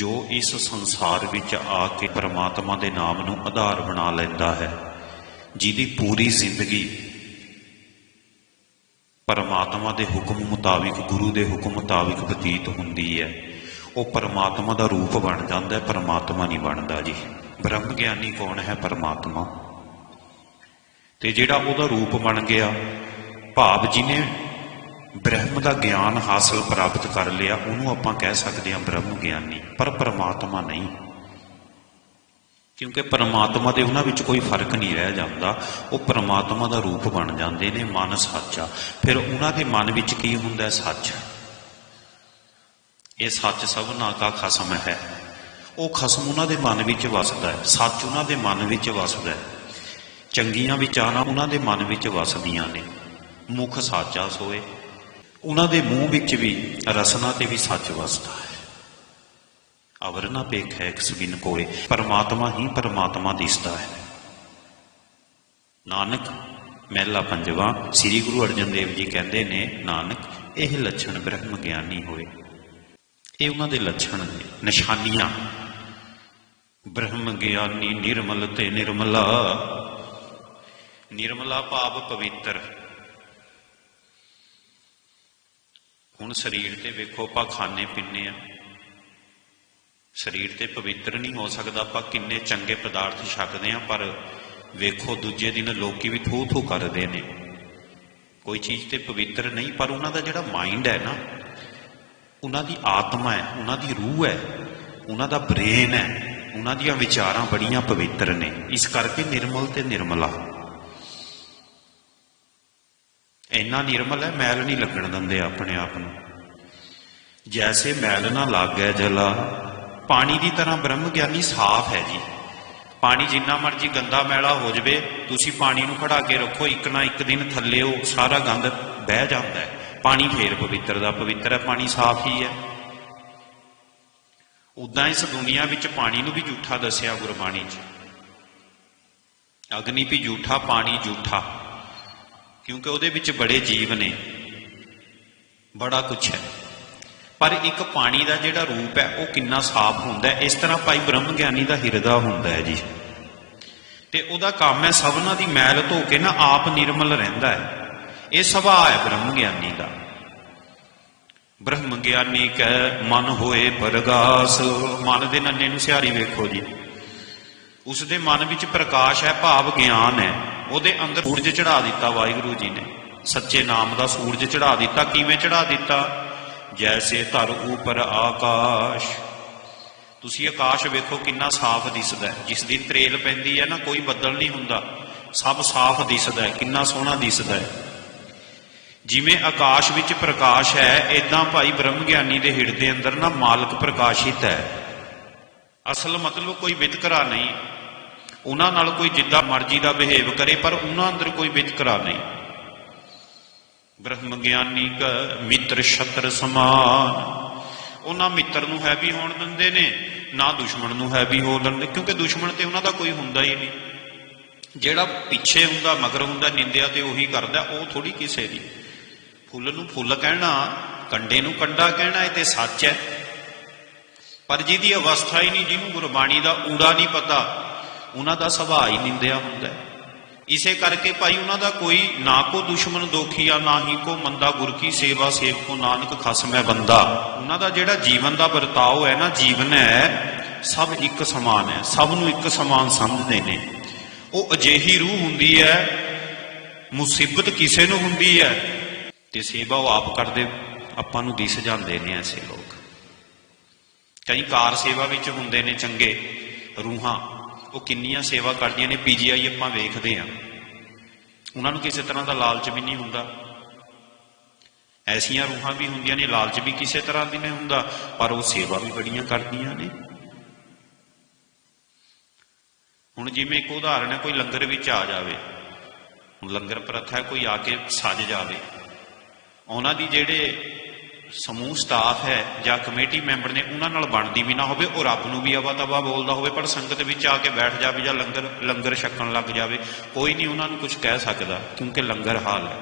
ਜੋ ਇਸ ਸੰਸਾਰ ਵਿੱਚ ਆ ਕੇ ਪਰਮਾਤਮਾ ਦੇ ਨਾਮ ਨੂੰ ਆਧਾਰ ਬਣਾ ਲੈਂਦਾ ਹੈ, ਜਿਹਦੀ ਪੂਰੀ ਜ਼ਿੰਦਗੀ ਪਰਮਾਤਮਾ ਦੇ ਹੁਕਮ ਮੁਤਾਬਿਕ, ਗੁਰੂ ਦੇ ਹੁਕਮ ਮੁਤਾਬਿਕ ਬਤੀਤ ਹੁੰਦੀ ਹੈ। ਉਹ ਪਰਮਾਤਮਾ ਦਾ ਰੂਪ ਬਣ ਜਾਂਦਾ ਹੈ, ਪਰਮਾਤਮਾ ਨਹੀਂ ਬਣਦਾ ਜੀ। ਬ੍ਰਹਮ ਗਿਆਨੀ ਕੌਣ ਹੈ ਪਰਮਾਤਮਾ? ਤੇ ਜਿਹੜਾ ਉਹਦਾ ਰੂਪ ਬਣ ਗਿਆ, ਭਾਵ ਜਿਹਨੇ ਬ੍ਰਹਮ ਦਾ ਗਿਆਨ ਹਾਸਲ ਪ੍ਰਾਪਤ ਕਰ ਲਿਆ, ਉਹਨੂੰ ਆਪਾਂ ਕਹਿ ਸਕਦੇ ਹਾਂ ਬ੍ਰਹਮ ਗਿਆਨੀ, ਪਰ ਪਰਮਾਤਮਾ ਨਹੀਂ। ਕਿਉਂਕਿ ਪਰਮਾਤਮਾ ਦੇ ਉਹਨਾਂ ਵਿੱਚ ਕੋਈ ਫ਼ਰਕ ਨਹੀਂ ਰਹਿ ਜਾਂਦਾ, ਉਹ ਪਰਮਾਤਮਾ ਦਾ ਰੂਪ ਬਣ ਜਾਂਦੇ ਨੇ, ਮਨ ਸੱਚਾ ਫਿਰ ਉਹਨਾਂ ਦੇ ਮਨ ਵਿੱਚ ਕੀ ਹੁੰਦਾ ਹੈ? ਸੱਚ। ਇਹ ਸੱਚ ਸਭਨਾ ਦਾ ਖਸਮ ਹੈ? ਉਹ ਖਸਮ ਉਹਨਾਂ ਦੇ ਮਨ ਵਿੱਚ ਵਸਦਾ ਹੈ। ਸੱਚ ਉਹਨਾਂ ਦੇ ਮਨ ਵਿੱਚ ਵਸਦਾ ਹੈ। ਚੰਗੀਆਂ ਵਿਚਾਰਾਂ ਉਹਨਾਂ ਦੇ ਮਨ ਵਿੱਚ ਵਸਦੀਆਂ ਨੇ। ਮੁਖ ਸਾਚਾ ਸੋਏ। ਉਹਨਾਂ ਦੇ ਮੂੰਹ ਵਿੱਚ ਵੀ, ਰਸਨਾ ਤੇ ਵੀ ਸੱਚ ਵਸਦਾ ਹੈ। ਅਵਰ ਨਾ ਹੈ ਕਿਸ ਸਬਿਨ ਕੋਏ, ਪਰਮਾਤਮਾ ਹੀ ਪਰਮਾਤਮਾ ਦਿਸਦਾ ਹੈ। ਨਾਨਕ, ਮਹਿਲਾ ਪੰਜਵਾ, ਸ੍ਰੀ ਗੁਰੂ ਅਰਜਨ ਦੇਵ ਜੀ ਕਹਿੰਦੇ ਨੇ, ਨਾਨਕ, ਇਹ ਲੱਛਣ ਬ੍ਰਹਮ ਗਿਆਨੀ ਹੋਏ। ਇਹ ਉਹਨਾਂ ਦੇ ਲੱਛਣ ਨੇ, ਨਿਸ਼ਾਨੀਆਂ। ਬ੍ਰਹਮ ਗਿਆਨੀ ਨਿਰਮਲ ਤੇ ਨਿਰਮਲਾ। ਨਿਰਮਲਾ ਭਾਵ ਪਵਿੱਤਰ। ਹੁਣ ਸਰੀਰ ਤੇ ਵੇਖੋ ਆਪਾਂ ਖਾਣੇ ਪੀਣੇ ਆ ਸਰੀਰ ਤੇ ਪਵਿੱਤਰ ਨਹੀਂ ਹੋ ਸਕਦਾ, ਆਪਾਂ ਕਿੰਨੇ ਚੰਗੇ ਪਦਾਰਥ ਛਕਦੇ ਆ ਪਰ ਵੇਖੋ ਦੂਜੇ ਦਿਨ ਲੋਕੀ ਵੀ ਥੂ ਥੂ ਕਰਦੇ ਨੇ। ਕੋਈ ਚੀਜ਼ ਤੇ ਪਵਿੱਤਰ ਨਹੀਂ, ਪਰ ਉਹਨਾਂ ਦਾ ਜਿਹੜਾ ਮਾਈਂਡ ਹੈ ਨਾ, ਉਹਨਾਂ ਦੀ ਆਤਮਾ ਹੈ, ਉਹਨਾਂ ਦੀ ਰੂਹ ਹੈ, ਉਹਨਾਂ ਦਾ ਬ੍ਰੇਨ ਹੈ, ਉਹਨਾਂ ਦੀਆਂ ਵਿਚਾਰਾਂ ਬੜੀਆਂ ਪਵਿੱਤਰ ਨੇ। ਇਸ ਕਰਕੇ ਨਿਰਮਲ ਤੇ ਨਿਰਮਲਾ। ਇੰਨਾ ਨਿਰਮਲ ਹੈ, ਮੈਲ ਨਹੀਂ ਲੱਗਣ ਦਿੰਦੇ ਆਪਣੇ ਆਪ ਨੂੰ। ਜੈਸੇ ਮੈਲ ਨਾ ਲੱਗੈ ਜਲਾ, ਪਾਣੀ ਦੀ ਤਰ੍ਹਾਂ ਬ੍ਰਹਮ ਗਿਆਨੀ ਸਾਫ਼ ਹੈ ਜੀ। ਪਾਣੀ ਜਿੰਨਾ ਮਰਜ਼ੀ ਗੰਦਾ ਮੈਲਾ ਹੋ ਜਵੇ, ਤੁਸੀਂ ਪਾਣੀ ਨੂੰ ਖੜਾ ਕੇ ਰੱਖੋ, ਇੱਕ ਨਾ ਇੱਕ ਦਿਨ ਥੱਲੇ ਉਹ ਸਾਰਾ ਗੰਦ ਬਹਿ ਜਾਂਦਾ ਹੈ। ਪਾਣੀ ਫੇਰ ਪਵਿੱਤਰ ਦਾ ਪਵਿੱਤਰ ਹੈ, ਪਾਣੀ ਸਾਫ਼ ਹੀ ਹੈ। ਉਦਾਂ ਇਸ ਦੁਨੀਆ ਵਿੱਚ ਪਾਣੀ ਨੂੰ ਵੀ ਝੂਠਾ ਦੱਸਿਆ ਗੁਰਬਾਣੀ 'ਚ। ਅਗਨੀ ਵੀ ਝੂਠਾ, ਪਾਣੀ ਝੂਠਾ। ਕਿਉਂਕਿ ਉਹਦੇ ਵਿੱਚ ਬੜੇ ਜੀਵ ਨੇ। ਬੜਾ ਕੁਝ ਹੈ। ਪਰ ਇੱਕ ਪਾਣੀ ਦਾ ਜਿਹੜਾ ਰੂਪ ਹੈ, ਉਹ ਕਿੰਨਾ ਸਾਫ਼ ਹੁੰਦਾ ਹੈ। ਇਸ ਤਰ੍ਹਾਂ ਭਾਈ ਬ੍ਰਹਮ ਗਿਆਨੀ ਦਾ ਹਿਰਦਾ ਹੁੰਦਾ ਹੈ ਜੀ। ਤੇ ਉਹਦਾ ਕੰਮ ਹੈ ਸਭਨਾ ਦੀ ਮੈਲ ਧੋ ਕੇ ਨਾ ਆਪ ਨਿਰਮਲ ਰਹਿੰਦਾ ਹੈ। ਇਹ ਸੁਭਾਅ ਹੈ ਬ੍ਰਹਮ ਗਿਆਨੀ ਦਾ। ਬ੍ਰਹਮ ਗਿਆਨੀ ਕੈ ਮਨ ਹੋਏ ਪ੍ਰਗਾਸ ਮਨ ਦੇ ਨੰਨੇ ਨੂੰ ਸਿਆਰੀ ਵੇਖੋ ਜੀ। ਉਸ ਦੇ ਮਨ ਵਿੱਚ ਪ੍ਰਕਾਸ਼ ਹੈ, ਭਾਵ ਗਿਆਨ ਹੈ। ਉਹਦੇ ਅੰਦਰ ਸੂਰਜ ਚੜਾ ਦਿੱਤਾ, ਵਾਹਿਗੁਰੂ ਜੀ ਨੇ। ਸੱਚੇ ਨਾਮ ਦਾ ਸੂਰਜ ਚੜਾ ਦਿੱਤਾ। ਕਿਵੇਂ ਚੜਾ ਦਿੱਤਾ? ਜੈਸੇ ਧਰ ਉਪਰ ਆਕਾਸ਼। ਤੁਸੀਂ ਆਕਾਸ਼ ਵੇਖੋ, ਕਿੰਨਾ ਸਾਫ਼ ਦਿਸਦਾ ਹੈ। ਜਿਸ ਦਿਨ ਤਰੇਲ ਪੈਂਦੀ ਹੈ ਨਾ, ਕੋਈ ਬੱਦਲ ਨਹੀਂ ਹੁੰਦਾ। ਸਭ ਸਾਫ਼ ਦਿਸਦਾ ਹੈ, ਕਿੰਨਾ ਸੋਹਣਾ ਦਿਸਦਾ ਹੈ। ਜਿਵੇਂ ਆਕਾਸ਼ ਵਿੱਚ ਪ੍ਰਕਾਸ਼ ਹੈ ਇਦਾਂ ਭਾਈ ਬ੍ਰਹਮ ਗਿਆਨੀ ਦੇ ਹਿਰਦੇ ਅੰਦਰ ਨਾ ਮਾਲਕ ਪ੍ਰਕਾਸ਼ਿਤ ਹੈ। ਅਸਲ ਮਤਲਬ ਕੋਈ ਵਿਤਕਰਾ ਨਹੀਂ। ਉਹਨਾਂ ਨਾਲ ਕੋਈ ਜਿੱਦਾਂ ਮਰਜ਼ੀ ਦਾ ਬਿਹੇਵ ਕਰੇ, ਪਰ ਉਹਨਾਂ ਅੰਦਰ ਕੋਈ ਵਿਤਕਰਾ ਨਹੀਂ। ਬ੍ਰਹਮ ਗਿਆਨੀ ਕ ਮਿੱਤਰ ਛਤਰ ਸਮਾਨ। ਉਹਨਾਂ ਮਿੱਤਰ ਨੂੰ ਹੈ ਵੀ ਹੋਣ ਦਿੰਦੇ ਨੇ, ਨਾ ਦੁਸ਼ਮਣ ਨੂੰ ਹੈ ਵੀ ਹੋ ਦਿੰਦੇ ਕਿਉਂਕਿ ਦੁਸ਼ਮਣ ਤੇ ਉਹਨਾਂ ਦਾ ਕੋਈ ਹੁੰਦਾ ਹੀ ਨਹੀਂ। ਜਿਹੜਾ ਪਿੱਛੇ ਹੁੰਦਾ, ਮਗਰ ਹੁੰਦਾ, ਨਿੰਦਿਆ ਤੇ ਉਹੀ ਕਰਦਾ, ਉਹ ਥੋੜੀ ਕਿਸੇ ਦੀ। ਫੁੱਲ ਨੂੰ ਫੁੱਲ ਕਹਿਣਾ, ਕੰਡੇ ਨੂੰ ਕੰਡਾ ਕਹਿਣਾ, ਇਹ ਤੇ ਸੱਚ ਹੈ। ਪਰ ਜਿਹਦੀ ਅਵਸਥਾ ਹੀ ਨਹੀਂ, ਜਿਹਨੂੰ ਗੁਰਬਾਣੀ ਦਾ ਊੜਾ ਨਹੀਂ ਪਤਾ, ਉਹਨਾਂ ਦਾ ਸੁਭਾਅ ਹੀ ਨਿੰਦਿਆ ਹੁੰਦਾ ਹੈ। ਇਸੇ ਕਰਕੇ ਭਾਈ ਉਹਨਾਂ ਦਾ ਕੋਈ ਨਾ ਕੋ ਦੁਸ਼ਮਣ ਦੋਖੀਆ ਨਾ ਹੀ ਕੋ ਮੰਦਾ ਗੁਰ ਕੀ ਸੇਵਾ ਕੋ ਨਾਨਕ ਖਸਮ ਹੈ ਬੰਦਾ। ਉਹਨਾਂ ਦਾ ਜਿਹੜਾ ਜੀਵਨ ਦਾ ਵਰਤਾਓ ਹੈ ਨਾ, ਜੀਵਨ ਹੈ, ਸਭ ਇੱਕ ਸਮਾਨ ਹੈ, ਸਭ ਨੂੰ ਇੱਕ ਸਮਾਨ ਸਮਝਦੇ ਨੇ। ਉਹ ਅਜਿਹੀ ਰੂਹ ਹੁੰਦੀ ਹੈ, ਮੁਸੀਬਤ ਕਿਸੇ ਨੂੰ ਹੁੰਦੀ ਹੈ, ਤੇ ਸੇਵਾ ਉਹ ਆਪ ਕਰਦੇ, ਆਪਾਂ ਨੂੰ ਦਿਸ ਜਾਂਦੇ ਨੇ ਐਸੇ ਲੋਕ। ਕਈ ਕਾਰ ਸੇਵਾ ਵਿੱਚ ਹੁੰਦੇ ਨੇ ਚੰਗੇ ਰੂਹਾਂ। ਉਹ ਕਿੰਨੀਆਂ ਸੇਵਾ ਕਰਦੀਆਂ ਨੇ ਪੀਜੀਆਈ ਆਪਾਂ ਵੇਖਦੇ ਆ ਉਹਨਾਂ ਨੂੰ ਕਿਸੇ ਤਰ੍ਹਾਂ ਦਾ ਲਾਲਚ ਵੀ ਨਹੀਂ ਹੁੰਦਾ। ਐਸੀਆਂ ਰੂਹਾਂ ਵੀ ਹੁੰਦੀਆਂ ਨੇ, ਲਾਲਚ ਵੀ ਕਿਸੇ ਤਰ੍ਹਾਂ ਦੀ ਨਹੀਂ ਹੁੰਦਾ, ਪਰ ਉਹ ਸੇਵਾ ਵੀ ਬੜੀਆਂ ਕਰਦੀਆਂ ਨੇ। ਹੁਣ ਜਿਵੇਂ ਇੱਕ ਉਦਾਹਰਣ ਹੈ, ਕੋਈ ਲੰਗਰ ਵਿੱਚ ਆ ਜਾਵੇ। ਹੁਣ ਲੰਗਰ ਪ੍ਰਥਾ ਕੋਈ ਆ ਕੇ ਸੱਜ ਜਾਵੇ। ਉਹਨਾਂ ਦੀ ਜਿਹੜੇ ਸਮੂਹ, ਸਟਾਫ ਹੈ ਜਾਂ ਕਮੇਟੀ ਮੈਂਬਰ ਨੇ, ਉਹਨਾਂ ਨਾਲ ਬਣਦੀ ਵੀ ਨਾ ਹੋਵੇ ਉਹ ਰੱਬ ਨੂੰ ਵੀ ਅਵਾ ਤਵਾ ਬੋਲਦਾ ਹੋਵੇ, ਪਰ ਸੰਗਤ ਵਿੱਚ ਆ ਕੇ ਬੈਠ ਜਾਵੇ ਜਾਂ ਲੰਗਰ ਲੰਗਰ ਛਕਣ ਲੱਗ ਜਾਵੇ, ਕੋਈ ਨਹੀਂ ਉਹਨਾਂ ਨੂੰ ਕੁਝ ਕਹਿ ਸਕਦਾ, ਕਿਉਂਕਿ ਲੰਗਰ ਹਾਲ ਹੈ,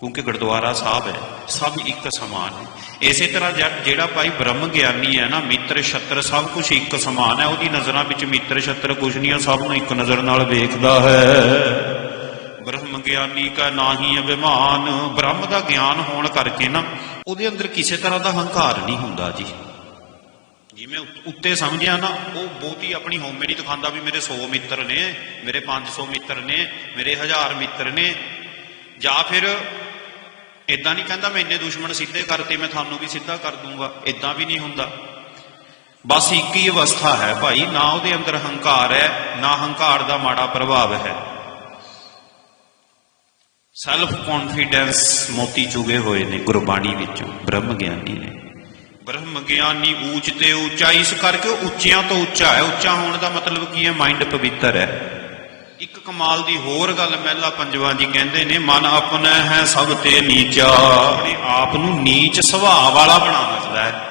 ਕਿਉਂਕਿ ਗੁਰਦੁਆਰਾ ਸਾਹਿਬ ਹੈ, ਸਭ ਇੱਕ ਸਮਾਨ ਹੈ। ਇਸੇ ਤਰ੍ਹਾਂ ਜ- ਜਿਹੜਾ ਭਾਈ ਬ੍ਰਹਮ ਗਿਆਨੀ ਹੈ ਨਾ, ਮਿੱਤਰ, ਛਤਰ, ਸਭ ਕੁਝ ਇੱਕ ਸਮਾਨ ਹੈ, ਉਹਦੀ ਨਜ਼ਰਾਂ ਵਿੱਚ ਮਿੱਤਰ, ਛਤਰ ਕੁਝ ਨਹੀਂ ਹੈ, ਸਭ ਨੂੰ ਇੱਕ ਨਜ਼ਰ ਨਾਲ ਵੇਖਦਾ ਹੈ। ਬ੍ਰਹਮ ਗਿਆਨੀ ਕਾ ਨਾਹੀ ਅਭਿਮਾਨ, ਬ੍ਰਹਮ ਦਾ ਗਿਆਨ ਹੋਣ ਕਰਕੇ ਨਾ ਉਹਦੇ ਅੰਦਰ ਕਿਸੇ ਤਰ੍ਹਾਂ ਦਾ ਹੰਕਾਰ ਨਹੀਂ ਹੁੰਦਾ ਜੀ। ਜਿਵੇਂ ਉੱਤੇ ਸਮਝਿਆ ਨਾ, ਉਹ ਬਹੁਤੀ ਆਪਣੀ ਹਉਮੈ ਨਹੀਂ ਦਿਖਾਉਂਦਾ ਵੀ ਮੇਰੇ 100 ਮਿੱਤਰ ਨੇ, ਮੇਰੇ 500 ਮਿੱਤਰ ਨੇ, ਮੇਰੇ 1000 ਮਿੱਤਰ ਨੇ। ਜਾਂ ਫਿਰ ਇਦਾਂ ਨਹੀਂ ਕਹਿੰਦਾ ਮੈਂ ਇੰਨੇ ਦੁਸ਼ਮਣ ਸਿੱਧੇ ਕਰਤੇ, ਮੈਂ ਤੁਹਾਨੂੰ ਵੀ ਸਿੱਧਾ ਕਰ ਦੂੰਗਾ। ਇਦਾਂ ਵੀ ਨਹੀਂ ਹੁੰਦਾ। ਬਸ ਇੱਕ ਹੀ ਅਵਸਥਾ ਹੈ ਭਾਈ, ਨਾ ਉਹਦੇ ਅੰਦਰ ਹੰਕਾਰ ਹੈ, ਨਾ ਹੰਕਾਰ ਦਾ ਮਾੜਾ ਪ੍ਰਭਾਵ ਹੈ। ਸੈਲਫ ਕੌਨਫੀਡੈਂਸ ਮੋਤੀ ਚੁਗੇ ਹੋਏ ਨੇ, ਗੁਰਬਾਣੀ ਵਿੱਚੋਂ, ਬ੍ਰਹਮ ਗਿਆਨੀ ਨੇ। ਬ੍ਰਹਮ ਗਿਆਨੀ ਉੱਚ ਤੇ ਉੱਚਾ, ਇਸ ਕਰਕੇ ਉਹ ਉੱਚਿਆਂ ਤੋਂ ਉੱਚਾ ਹੈ। ਉੱਚਾ ਹੋਣ ਦਾ ਮਤਲਬ ਕੀ ਹੈ? ਮਾਈਂਡ ਪਵਿੱਤਰ ਹੈ। ਇੱਕ ਕਮਾਲ ਦੀ ਹੋਰ ਗੱਲ ਮਹਿਲਾ ਪੰਜਵਾਂ ਜੀ ਕਹਿੰਦੇ ਨੇ, ਮਨ ਆਪਣਾ ਹੈ ਸਭ ਤੇ ਨੀਚਾ। ਆਪਣੇ ਆਪ ਨੂੰ ਨੀਚ ਸੁਭਾਅ ਵਾਲਾ ਬਣਾ ਦਿੱਤਾ ਹੈ।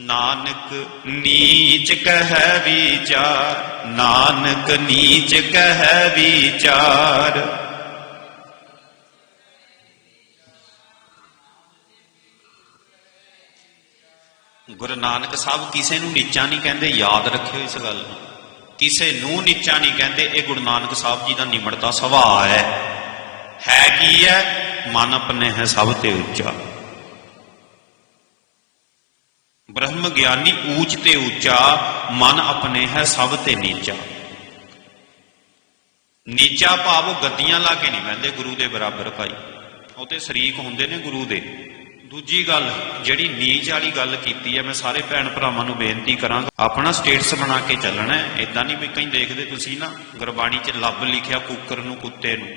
ਨਾਨਕ ਨੀਚ ਕਹਿ ਵਿਚਾਰ, ਨਾਨਕ ਨੀਚ ਕਹਿ ਵਿਚਾਰ। ਗੁਰੂ ਨਾਨਕ ਸਾਹਿਬ ਕਿਸੇ ਨੂੰ ਨੀਚਾ ਨਹੀਂ ਕਹਿੰਦੇ, ਯਾਦ ਰੱਖਿਓ ਇਸ ਗੱਲ ਨੂੰ। ਕਿਸੇ ਨੂੰ ਨੀਚਾ ਨਹੀਂ ਕਹਿੰਦੇ, ਇਹ ਗੁਰੂ ਨਾਨਕ ਸਾਹਿਬ ਜੀ ਦਾ ਨਿਮਰਤਾ ਸੁਭਾਅ ਹੈ। ਹੈ ਕੀ ਹੈ? ਮਨ ਆਪਣੇ ਹੈ ਸਭ ਤੇ ਉੱਚਾ। ਬ੍ਰਹਮ ਗਿਆਨੀ ਊਚ ਤੇ ਉੱਚਾ, ਮਨ ਆਪਣੇ ਹੈ ਸਭ ਤੇ ਨੀਚਾ। ਨੀਚਾ ਭਾਵ ਉਹ ਗੱਦੀਆਂ ਲਾ ਕੇ ਨਹੀਂ ਬਹਿੰਦੇ ਗੁਰੂ ਦੇ ਬਰਾਬਰ ਭਾਈ। ਉਹ ਤੇ ਸ਼ਰੀਕ ਹੁੰਦੇ ਨੇ ਗੁਰੂ ਦੇ। ਦੂਜੀ ਗੱਲ, ਜਿਹੜੀ ਨੀਚ ਵਾਲੀ ਗੱਲ ਕੀਤੀ ਹੈ, ਮੈਂ ਸਾਰੇ ਭੈਣ ਭਰਾਵਾਂ ਨੂੰ ਬੇਨਤੀ ਕਰਾਂਗਾ, ਆਪਣਾ ਸਟੇਟਸ ਬਣਾ ਕੇ ਚੱਲਣਾ ਹੈ। ਇਦਾਂ ਨਹੀਂ ਵੀ ਕਈ ਦੇਖਦੇ ਤੁਸੀਂ ਨਾ, ਗੁਰਬਾਣੀ 'ਚ ਲੱਭ ਲਿਖਿਆ ਕੁੱਕਰ ਨੂੰ, ਕੁੱਤੇ ਨੂੰ।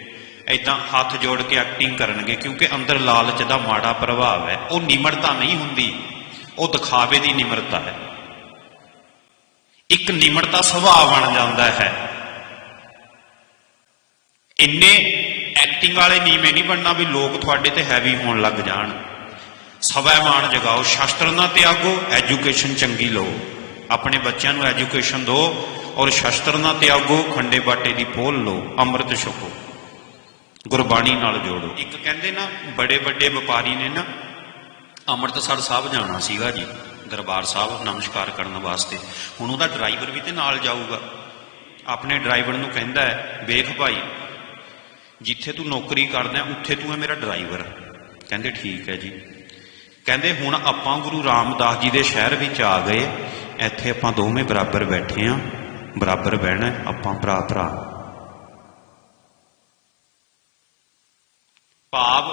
ਇਦਾਂ ਹੱਥ ਜੋੜ ਕੇ ਐਕਟਿੰਗ ਕਰਨਗੇ, ਕਿਉਂਕਿ ਅੰਦਰ ਲਾਲਚ ਦਾ ਮਾੜਾ ਪ੍ਰਭਾਵ ਹੈ। ਉਹ ਨਿਮਰਤਾ ਨਹੀਂ ਹੁੰਦੀ, ਉਹ ਦਿਖਾਵੇ ਦੀ ਨਿਮਰਤਾ ਹੈ। ਇੱਕ ਨਿਮਰਤਾ ਸੁਭਾਅ ਬਣ ਜਾਂਦਾ ਹੈ। ਇੰਨੇ ਐਕਟਿੰਗ ਵਾਲੇ ਨੀਵੇਂ ਨਹੀਂ ਬਣਨਾ ਵੀ ਲੋਕ ਤੁਹਾਡੇ ਤੇ ਹੈਵੀ ਹੋਣ ਲੱਗ ਜਾਣ। ਸਵੈਮਾਨ ਜਗਾਓ, ਸ਼ਾਸਤਰ ਨਾ ਤਿਆਗੋ ਐਜੂਕੇਸ਼ਨ ਚੰਗੀ ਲਓ। ਆਪਣੇ ਬੱਚਿਆਂ ਨੂੰ ਐਜੂਕੇਸ਼ਨ ਦਿਓ ਔਰ ਸ਼ਾਸਤਰ ਨਾ ਤਿਆਗੋ, ਖੰਡੇ ਬਾਟੇ ਦੀ ਪੋਲ ਲਓ, ਅੰਮ੍ਰਿਤ ਛਕੋ, ਗੁਰਬਾਣੀ ਨਾਲ ਜੋੜੋ। ਇੱਕ ਕਹਿੰਦੇ ਨਾ, ਬੜੇ ਵੱਡੇ ਵਪਾਰੀ ਨੇ ਨਾ, ਅੰਮ੍ਰਿਤਸਰ ਸਾਹਿਬ ਜਾਣਾ ਸੀਗਾ ਜੀ, ਦਰਬਾਰ ਸਾਹਿਬ, ਨਮਸਕਾਰ ਕਰਨ ਵਾਸਤੇ। ਹੁਣ ਉਹਦਾ ਡਰਾਈਵਰ ਵੀ ਤੇ ਨਾਲ ਜਾਊਗਾ। ਆਪਣੇ ਡਰਾਈਵਰ ਨੂੰ ਕਹਿੰਦਾ ਹੈ, ਵੇਖ ਭਾਈ, ਜਿੱਥੇ ਤੂੰ ਨੌਕਰੀ ਕਰਦਾ, ਉੱਥੇ ਤੂੰ ਹੈ ਮੇਰਾ ਡਰਾਈਵਰ। ਕਹਿੰਦੇ, ਠੀਕ ਹੈ ਜੀ। ਕਹਿੰਦੇ ਹੁਣ ਆਪਾਂ ਗੁਰੂ ਰਾਮਦਾਸ ਜੀ ਦੇ ਸ਼ਹਿਰ ਵਿੱਚ ਆ ਗਏ ਇੱਥੇ ਆਪਾਂ ਦੋਵੇਂ ਬਰਾਬਰ ਬੈਠੇ ਆਂ ਬਰਾਬਰ ਬਹਿਣਾ ਆਪਾਂ ਭਰਾ ਭਰਾ। ਭਾਵ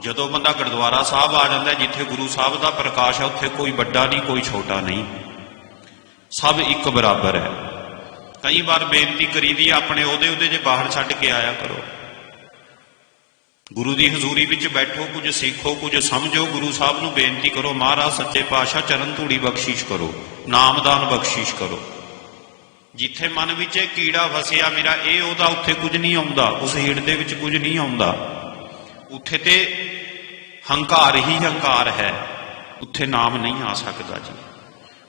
ਜਦੋਂ ਬੰਦਾ ਗੁਰਦੁਆਰਾ ਸਾਹਿਬ ਆ ਜਾਂਦਾ ਜਿੱਥੇ ਗੁਰੂ ਸਾਹਿਬ ਦਾ ਪ੍ਰਕਾਸ਼ ਹੈ ਉੱਥੇ ਕੋਈ ਵੱਡਾ ਨਹੀਂ ਕੋਈ ਛੋਟਾ ਨਹੀਂ। ਸਭ ਇੱਕ ਬਰਾਬਰ ਹੈ। ਕਈ ਵਾਰ ਬੇਨਤੀ ਕਰੀਦੀ ਹੈ, ਆਪਣੇ ਉਹਦੇ ਉਹਦੇ ਜੇ ਬਾਹਰ ਛੱਡ ਕੇ ਆਇਆ ਕਰੋ। ਗੁਰੂ ਦੀ ਹਜ਼ੂਰੀ ਵਿੱਚ ਬੈਠੋ, ਕੁਝ ਸਿੱਖੋ, ਕੁਝ ਸਮਝੋ, ਗੁਰੂ ਸਾਹਿਬ ਨੂੰ ਬੇਨਤੀ ਕਰੋ, ਮਹਾਰਾਜ ਸੱਚੇ ਪਾਤਸ਼ਾਹ ਚਰਨ ਧੂੜੀ ਬਖਸ਼ਿਸ਼ ਕਰੋ, ਨਾਮਦਾਨ ਬਖਸ਼ਿਸ਼ ਕਰੋ। ਜਿੱਥੇ ਮਨ ਵਿੱਚ ਇਹ ਕੀੜਾ ਫਸਿਆ ਮੇਰਾ, ਇਹ ਉਹਦਾ ਉੱਥੇ ਕੁਝ ਨਹੀਂ ਆਉਂਦਾ, ਉਸ ਹੀੜ ਦੇ ਵਿੱਚ ਕੁਝ ਨਹੀਂ ਆਉਂਦਾ। ਉੱਥੇ ਤੇ ਹੰਕਾਰ ਹੀ ਹੰਕਾਰ ਹੈ, ਉੱਥੇ ਨਾਮ ਨਹੀਂ ਆ ਸਕਦਾ ਜੀ।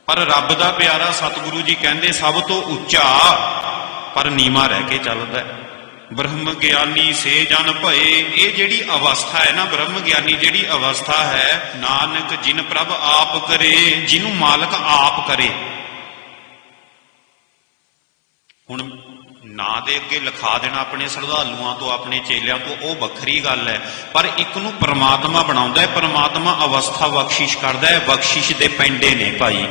ਪਰ ਰੱਬ ਦਾ ਪਿਆਰਾ ਸਤਿਗੁਰੂ ਜੀ ਕਹਿੰਦੇ, ਸਭ ਤੋਂ ਉੱਚਾ ਪਰ ਨੀਮਾ ਰਹਿ ਕੇ ਚੱਲਦਾ ਹੈ। ਬ੍ਰਹਮ ਗਿਆਨੀ ਸੇ ਜਨ ਭਏ। ਇਹ ਜਿਹੜੀ ਅਵਸਥਾ ਹੈ ਨਾ, ਬ੍ਰਹਮ ਗਿਆਨੀ ਜਿਹੜੀ ਅਵਸਥਾ ਹੈ, ਨਾਨਕ ਜਿਨ ਪ੍ਰਭ ਆਪ ਕਰੇ ਜਿਹਨੂੰ ਮਾਲਕ ਆਪ ਕਰੇ। ਹੁਣ ਨਾਂ ਦੇ ਅੱਗੇ ਲਿਖਾ ਦੇਣਾ ਆਪਣੇ ਸ਼ਰਧਾਲੂਆਂ ਤੋਂ, ਆਪਣੇ ਚੇਲਿਆਂ ਤੋਂ, ਉਹ ਵੱਖਰੀ ਗੱਲ ਹੈ। ਪਰ ਇੱਕ ਨੂੰ ਪਰਮਾਤਮਾ ਬਣਾਉਂਦਾ ਹੈ, ਪ੍ਰਮਾਤਮਾ ਅਵਸਥਾ ਬਖਸ਼ਿਸ਼ ਕਰਦਾ ਹੈ, ਬਖਸ਼ਿਸ਼ ਦੇ ਪੈਂਡੇ ਨੇ ਭਾਈ।